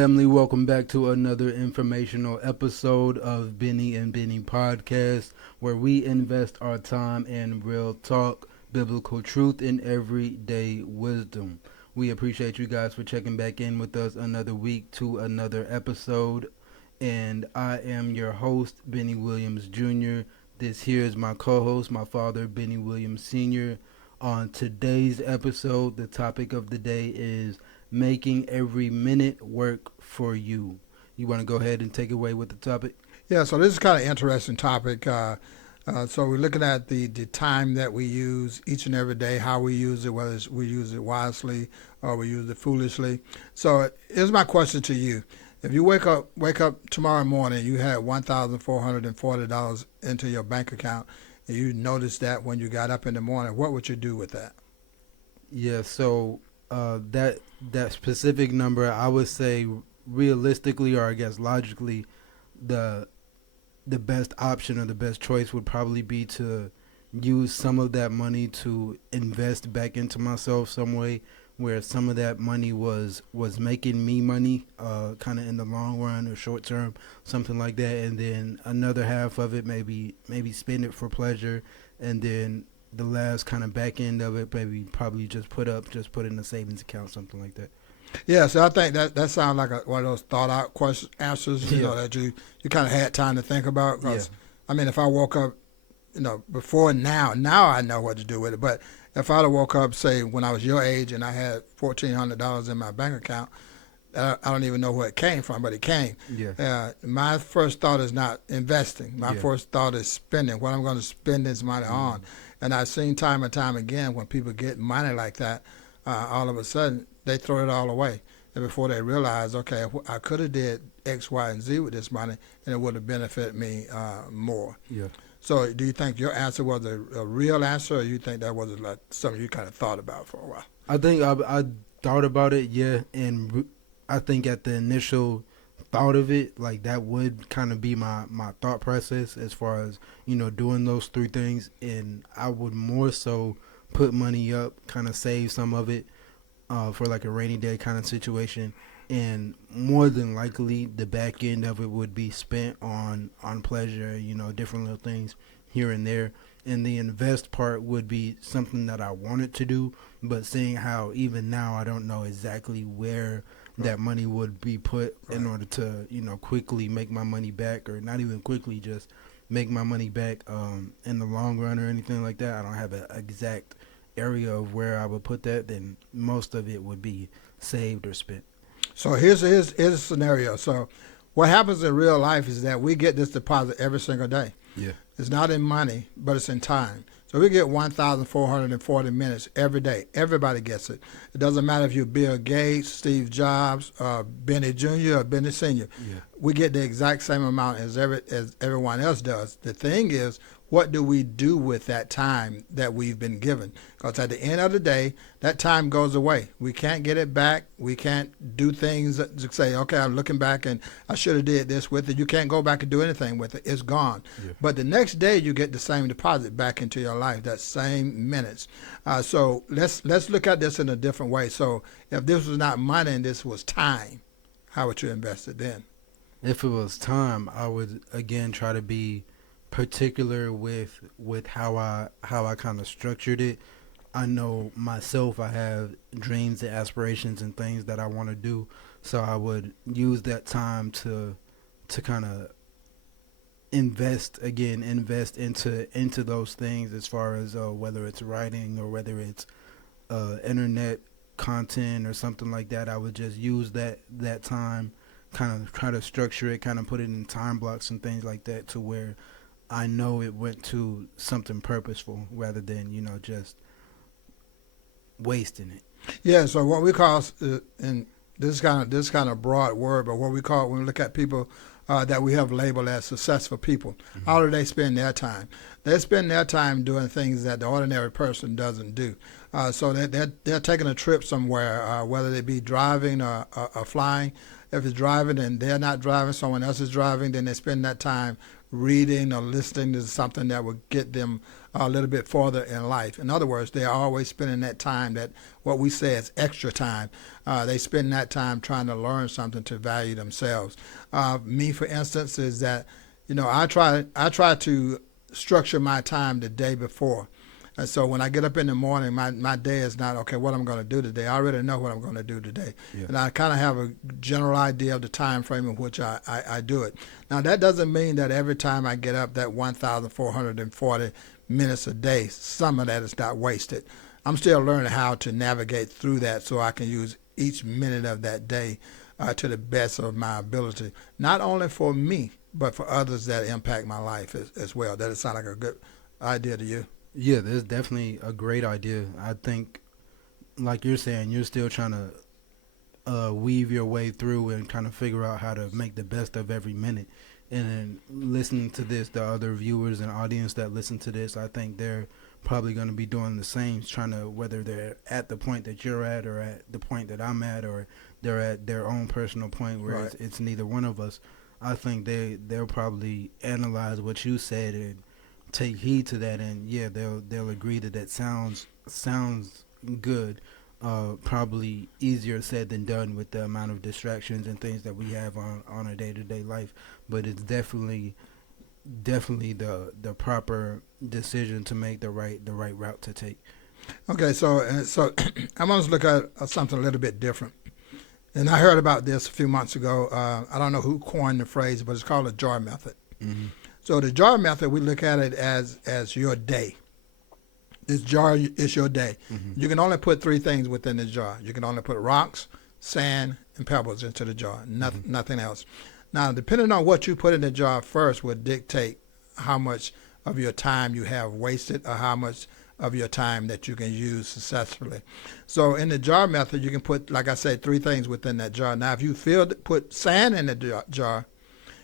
family? Welcome back to another informational episode of Bennie Bennie Podcast, where we invest our time in real talk, biblical truth, and everyday wisdom. We appreciate you guys for checking back in with us another week to another episode. And I am your host, Bennie Williams Jr. This here is my co-host, my father, Bennie Williams Sr. On today's episode, the topic of the day is making every minute work for you. You want to go ahead and take it away with the topic? Yeah, so this is kind of interesting topic. So we're looking at the time that we use each and every day, how we use it, whether we use it wisely or we use it foolishly. So here's my question to you. If you wake up tomorrow morning, you had $1,440 into your bank account, and you noticed that when you got up in the morning, what would you do with that? Yeah, so that specific number, I would say realistically, or I guess logically, the best option or the best choice would probably be to use some of that money to invest back into myself some way, where some of that money was making me money, kind of in the long run or short term, something like that, and then another half of it maybe spend it for pleasure, and then the last kind of back end of it, probably just put in a savings account, something like that. Yeah, so I think that sounds like one of those thought out answers, you know, that you kind of had time to think about. Cause, I mean, if I woke up, before now I know what to do with it. But if I'd have woke up, say, when I was your age and I had $1,400 in my bank account, I don't even know where it came from, but it came. Yeah. My first thought is not investing. My first thought is spending. What I'm going to spend this money on. And I've seen time and time again when people get money like that, all of a sudden they throw it all away. And before they realize, okay, I could have did X, Y, and Z with this money, and it would have benefited me more. Yeah. So do you think your answer was a real answer, or you think that was like something you kind of thought about for a while? I think I thought about it, yeah, and I think at the initial thought of it, like that would kind of be my thought process as far as, doing those three things, and I would more so put money up, kind of save some of it for like a rainy day kind of situation, and more than likely the back end of it would be spent on pleasure, different little things here and there, and the invest part would be something that I wanted to do, but seeing how even now I don't know exactly where that money would be put in order to, quickly make my money back, or not even quickly, just make my money back in the long run or anything like that. I don't have an exact area of where I would put that. Then most of it would be saved or spent. So here's a scenario. So what happens in real life is that we get this deposit every single day. Yeah. It's not in money, but it's in time. So we get 1,440 minutes every day. Everybody gets it. It doesn't matter if you're Bill Gates, Steve Jobs, Bennie Jr. or Bennie Sr. Yeah. We get the exact same amount as everyone else does. The thing is, what do we do with that time that we've been given? Because at the end of the day, that time goes away. We can't get it back. We can't do things to say, okay, I'm looking back and I should have did this with it. You can't go back and do anything with it. It's gone. Yeah. But the next day, you get the same deposit back into your life, that same minutes. So let's look at this in a different way. So if this was not money and this was time, how would you invest it then? If it was time, I would again try to be particular with how I kind of structured it. I know myself, I have dreams and aspirations and things that I want to do, so I would use that time to kind of invest into those things, as far as whether it's writing or whether it's internet content or something like that. I would just use that time, kind of try to structure it, kind of put it in time blocks and things like that, to where I know it went to something purposeful rather than, just wasting it. Yeah, so what we call, and this kind of broad word, but what we call when we look at people that we have labeled as successful people, how do they spend their time? They spend their time doing things that the ordinary person doesn't do. So they're taking a trip somewhere, whether they be driving or flying. If it's driving and they're not driving, someone else is driving, then they spend that time reading or listening to something that would get them a little bit farther in life. In other words, they're always spending that time, that what we say is extra time. They spend that time trying to learn something to value themselves. Me, for instance, is that, I try to structure my time the day before. And so when I get up in the morning, my day is not, okay, what I'm going to do today. I already know what I'm going to do today. Yeah. And I kind of have a general idea of the time frame in which I do it. Now, that doesn't mean that every time I get up that 1,440 minutes a day, some of that is not wasted. I'm still learning how to navigate through that so I can use each minute of that day to the best of my ability, not only for me, but for others that impact my life as well. Does it sound like a good idea to you? Yeah, that's definitely a great idea. I think, like you're saying, you're still trying to weave your way through and kind of figure out how to make the best of every minute. And then listening to this, the other viewers and audience that listen to this, I think they're probably going to be doing the same, trying to, whether they're at the point that you're at or at the point that I'm at, or they're at their own personal point where right. it's neither one of us. I think they'll probably analyze what you said and take heed to that, and yeah, they'll agree that sounds good. Probably easier said than done with the amount of distractions and things that we have on a day-to-day life, but it's definitely the proper decision to make, the right route to take. Okay, so I want to look at something a little bit different. And I heard about this a few months ago. I don't know who coined the phrase, but it's called the jar method. Mm-hmm. So the jar method, we look at it as your day. This jar is your day. Mm-hmm. You can only put three things within the jar. You can only put rocks, sand, and pebbles into the jar, nothing else. Now, depending on what you put in the jar first would dictate how much of your time you have wasted or how much of your time that you can use successfully. So in the jar method, you can put, like I said, three things within that jar. Now, if you put sand in the jar,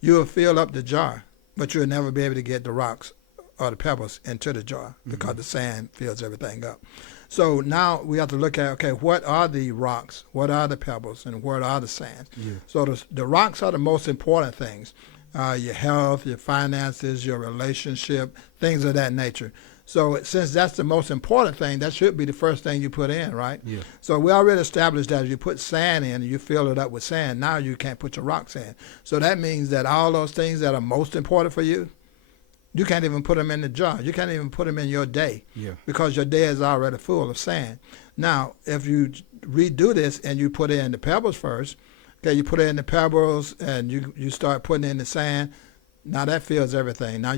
you will fill up the jar, but you'll never be able to get the rocks or the pebbles into the jar because the sand fills everything up. So now we have to look at, okay, what are the rocks, what are the pebbles, and what are the sands? Yeah. So the rocks are the most important things, your health, your finances, your relationship, things of that nature. So since that's the most important thing, that should be the first thing you put in, right? Yeah. So we already established that if you put sand in and you fill it up with sand, now you can't put your rocks in. So that means that all those things that are most important for you, you can't even put them in the jar. You can't even put them in your day because your day is already full of sand. Now, if you redo this and you put in the pebbles first, okay, you put in the pebbles and you start putting in the sand, now that fills everything. Now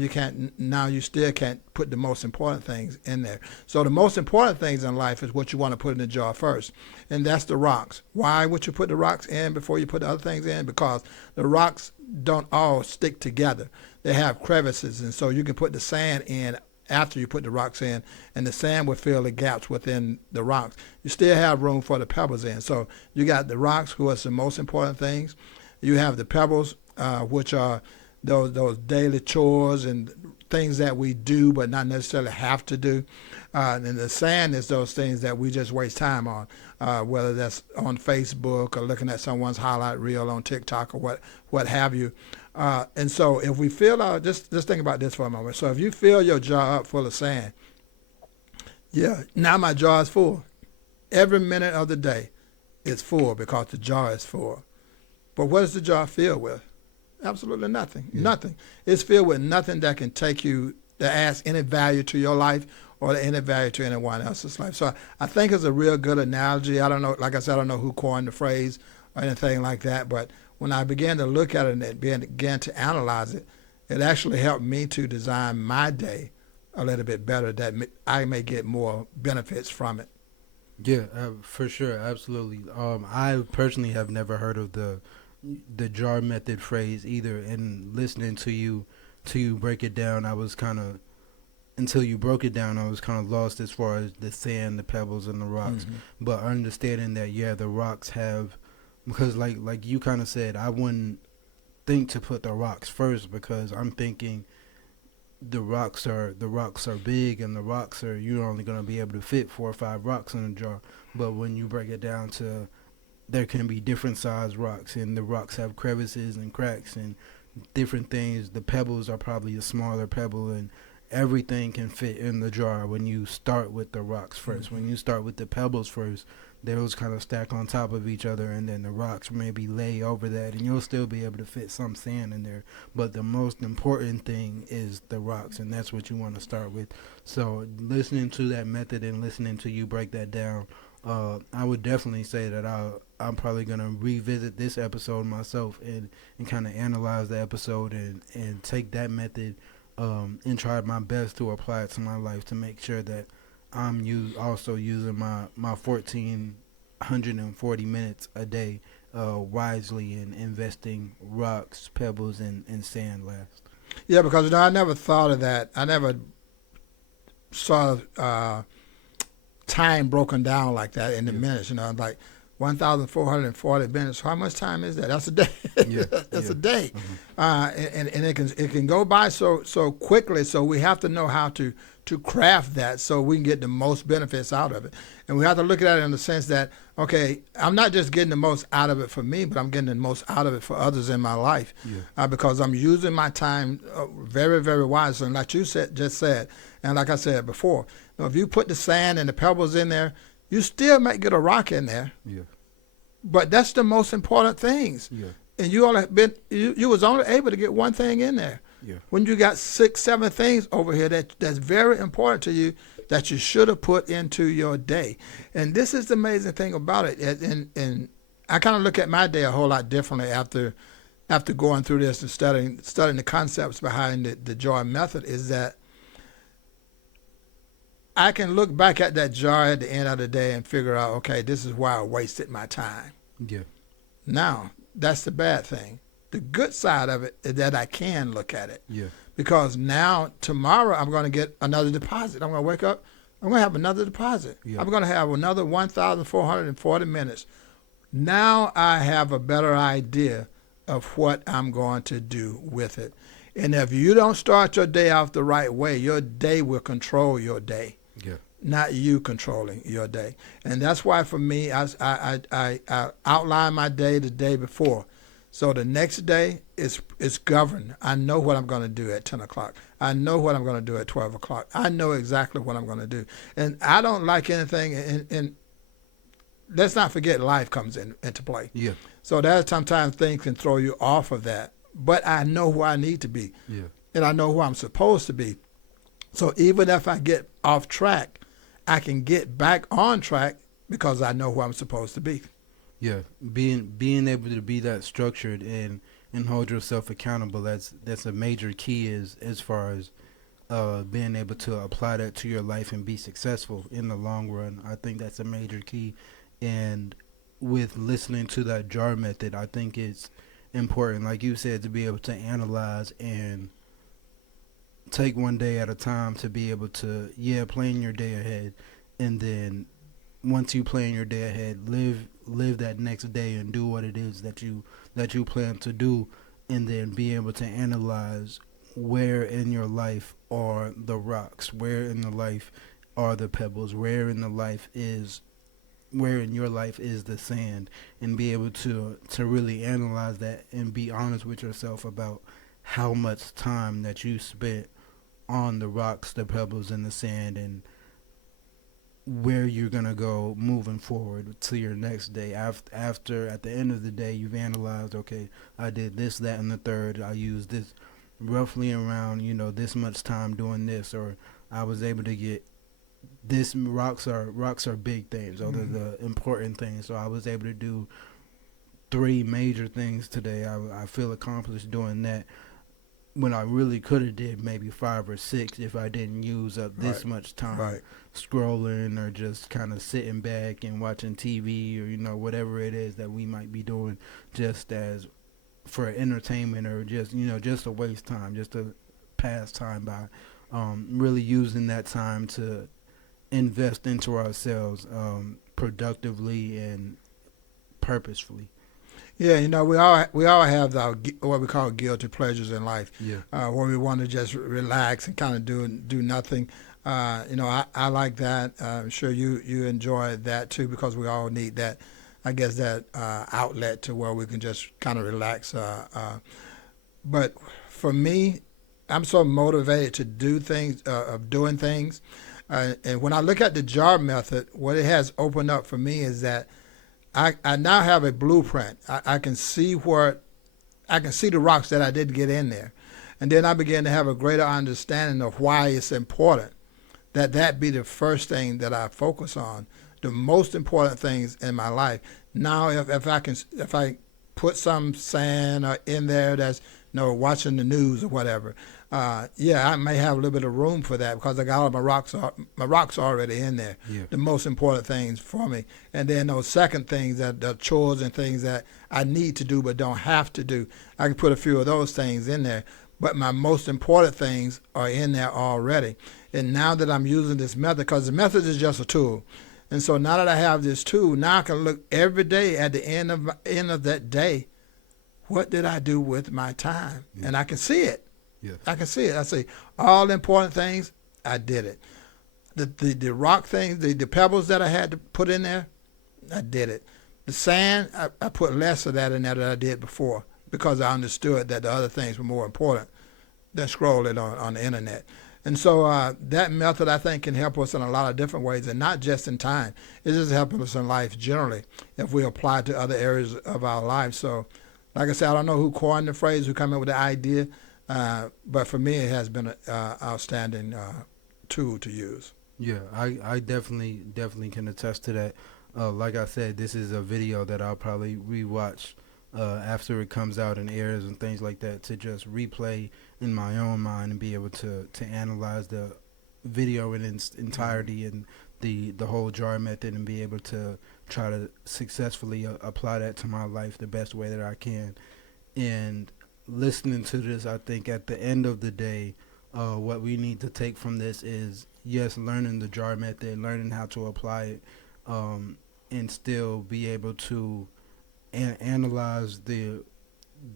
you still can't put the most important things in there. So the most important things in life is what you want to put in the jar first, and that's the rocks. Why would you put the rocks in before you put the other things in? Because the rocks don't all stick together. They have crevices, and so you can put the sand in after you put the rocks in, and the sand will fill the gaps within the rocks. You still have room for the pebbles in. So you got the rocks, who are the most important things. You have the pebbles, which are those daily chores and things that we do but not necessarily have to do. And the sand is those things that we just waste time on, whether that's on Facebook or looking at someone's highlight reel on TikTok or what have you. And so if we fill out, just think about this for a moment. So if you fill your jar up full of sand, now my jar is full. Every minute of the day is full because the jar is full. But what is the jar filled with? Absolutely nothing. Yeah. Nothing. It's filled with nothing that can take you, that adds any value to your life or any value to anyone else's life. So I think it's a real good analogy. I don't know, like I said, I don't know who coined the phrase or anything like that, but when I began to look at it and began to analyze it, it actually helped me to design my day a little bit better, that I may get more benefits from it. Yeah, for sure, absolutely. I personally have never heard of the jar method phrase either, and listening to you break it down, until you broke it down, I was kind of lost as far as the sand, the pebbles, and the rocks. Mm-hmm. But understanding that, the rocks have, because like you kind of said, I wouldn't think to put the rocks first because I'm thinking the rocks are big, and the rocks are, you're only going to be able to fit 4 or 5 rocks in a jar. But when you break it down to, there can be different size rocks, and the rocks have crevices and cracks and different things. The pebbles are probably a smaller pebble, and everything can fit in the jar when you start with the rocks first. Mm-hmm. When you start with the pebbles first, those kind of stack on top of each other, and then the rocks maybe lay over that, and you'll still be able to fit some sand in there. But the most important thing is the rocks, and that's what you want to start with. So listening to that method and listening to you break that down, I would definitely say that I'm probably going to revisit this episode myself and kind of analyze the episode and take that method and try my best to apply it to my life to make sure that I'm also using my 1,440 minutes a day wisely and investing rocks, pebbles, and sand last. Yeah, because I never thought of that. I never saw time broken down like that in the minutes. Like 1,440 minutes. How much time is that? That's a day. That's a day. Mm-hmm. And it can go by so quickly. So we have to know how to craft that so we can get the most benefits out of it. And we have to look at it in the sense that, okay, I'm not just getting the most out of it for me, but I'm getting the most out of it for others in my life, because I'm using my time very, very wisely. And like you just said, and like I said before, if you put the sand and the pebbles in there, you still might get a rock in there. Yeah. But that's the most important things. Yeah. And you was only able to get one thing in there. Yeah. When you got 6, 7 things over here that's very important to you that you should have put into your day. And this is the amazing thing about it. And I kind of look at my day a whole lot differently after going through this and studying the concepts behind the joy method, is that I can look back at that jar at the end of the day and figure out, okay, this is why I wasted my time. Yeah. Now, that's the bad thing. The good side of it is that I can look at it. Yeah. Because now, tomorrow, I'm going to get another deposit. I'm going to wake up, I'm going to have another deposit. Yeah. I'm going to have another 1,440 minutes. Now I have a better idea of what I'm going to do with it. And if you don't start your day off the right way, your day will control your day. Yeah. Not you controlling your day. And that's why for me, I outline my day the day before. So the next day is governed. I know what I'm going to do at 10 o'clock. I know what I'm going to do at 12 o'clock. I know exactly what I'm going to do. And I don't like anything. And let's not forget life comes into play. Yeah. So that sometimes things can throw you off of that. But I know who I need to be. Yeah. And I know who I'm supposed to be. So even if I get off track, I can get back on track because I know who I'm supposed to be. Yeah, being able to be that structured and hold yourself accountable, that's a major key as far as being able to apply that to your life and be successful in the long run. I think that's a major key. And with listening to that jar method, I think it's important, like you said, to be able to analyze and take one day at a time to be able to, plan your day ahead. And then once you plan your day ahead, live that next day and do what it is that you plan to do, and then be able to analyze where in your life are the rocks, where in the life are the pebbles, where in your life is the sand, and be able to really analyze that and be honest with yourself about how much time that you spent on the rocks, the pebbles, and the sand, and where you're going to go moving forward to your next day. After at the end of the day, you've analyzed, okay, I did this, that, and the third. I used this roughly around, this much time doing this, or I was able to get this. Rocks are big things. Those are the important things. So I was able to do 3 major things today. I feel accomplished doing that, when I really could have did maybe 5 or 6 if I didn't use up this much time scrolling or just kind of sitting back and watching TV or whatever it is that we might be doing just as for entertainment, or just just to waste time, just to pass time by. Really using that time to invest into ourselves productively and purposefully. Yeah, we all have what we call guilty pleasures in life. Yeah. Where we want to just relax and kind of do nothing. I like that. I'm sure you enjoy that too, because we all need that. I guess that outlet to where we can just kind of relax. But for me, I'm so motivated to do things, of doing things. And when I look at the jar method, what it has opened up for me is that I now have a blueprint. I can see the rocks that I didn't get in there. And then I began to have a greater understanding of why it's important that be the first thing that I focus on, the most important things in my life. Now, if I put some sand in there that's watching the news or whatever, I may have a little bit of room for that because I got all my rocks already in there. Yeah. The most important things for me, and then those second things that the chores and things that I need to do but don't have to do, I can put a few of those things in there. But my most important things are in there already. And now that I'm using this method, because the method is just a tool, and so now that I have this tool, now I can look every day at the end of that day. What did I do with my time? Yeah. And I can see it. Yes. I can see it. I say all the important things, I did it. The rock things, the pebbles that I had to put in there, I did it. The sand, I put less of that in there than I did before because I understood that the other things were more important than scrolling on the internet. And so that method, I think, can help us in a lot of different ways, and not just in time. It's just helping us in life generally if we apply it to other areas of our lives. So, like I said, I don't know who coined the phrase, who came up with the idea, but for me, it has been an outstanding tool to use. Yeah, I definitely can attest to that. Like I said, this is a video that I'll probably rewatch after it comes out and airs and things like that, to just replay in my own mind and be able to analyze the video in its entirety and the whole jar method, and be able to try to successfully apply that to my life the best way that I can. And listening to this, I think at the end of the day, what we need to take from this is, yes, learning the jar method, learning how to apply it, and still be able to analyze the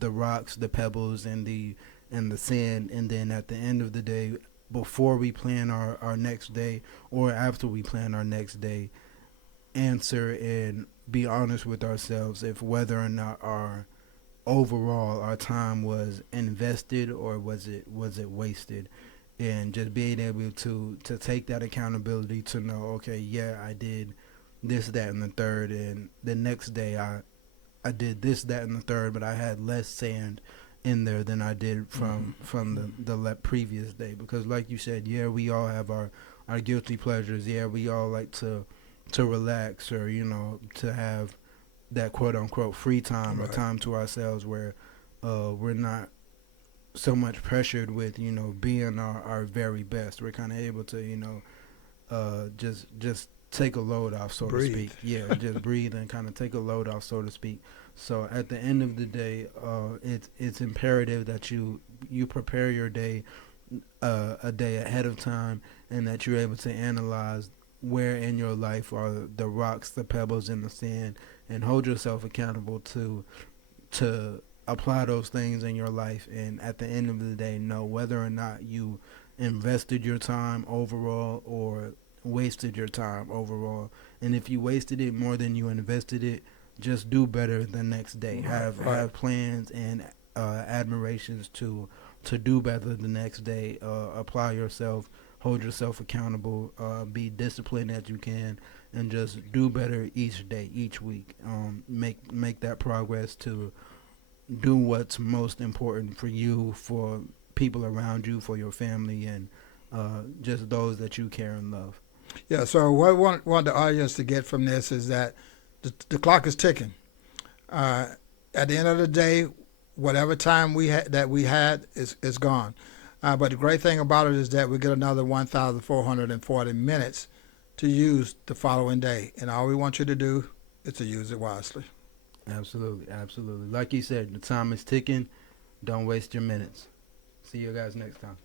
rocks, the pebbles, and the sand. And then at the end of the day, before we plan our next day or after we plan our next day, answer and be honest with ourselves if whether or not our time was invested or was it wasted. And just being able to take that accountability to know, okay, yeah, I did this, that, and the third, and the next day I did this, that, and the third, but I had less sand in there than I did from the previous day. Because like you said, yeah, we all have our guilty pleasures. Yeah, we all like to relax, or to have that quote unquote free time, right, or time to ourselves, where we're not so much pressured with being our very best. We're kind of able to just take a load off, so to speak. Yeah, just breathe and kind of take a load off, so to speak. So at the end of the day, it's imperative that you prepare your day a day ahead of time, and that you're able to analyze where in your life are the rocks, the pebbles, and the sand, and hold yourself accountable to apply those things in your life. And at the end of the day, know whether or not you invested your time overall or wasted your time overall. And if you wasted it more than you invested it, just do better the next day. Have plans and admirations to do better the next day. Apply yourself, hold yourself accountable, be disciplined as you can, and just do better each day, each week. Make that progress to do what's most important for you, for people around you, for your family, and just those that you care and love. Yeah, so what I want the audience to get from this is that the clock is ticking. At the end of the day, whatever time we had is gone. But the great thing about it is that we get another 1,440 minutes to use the following day. And all we want you to do is to use it wisely. Absolutely, absolutely. Like you said, the time is ticking. Don't waste your minutes. See you guys next time.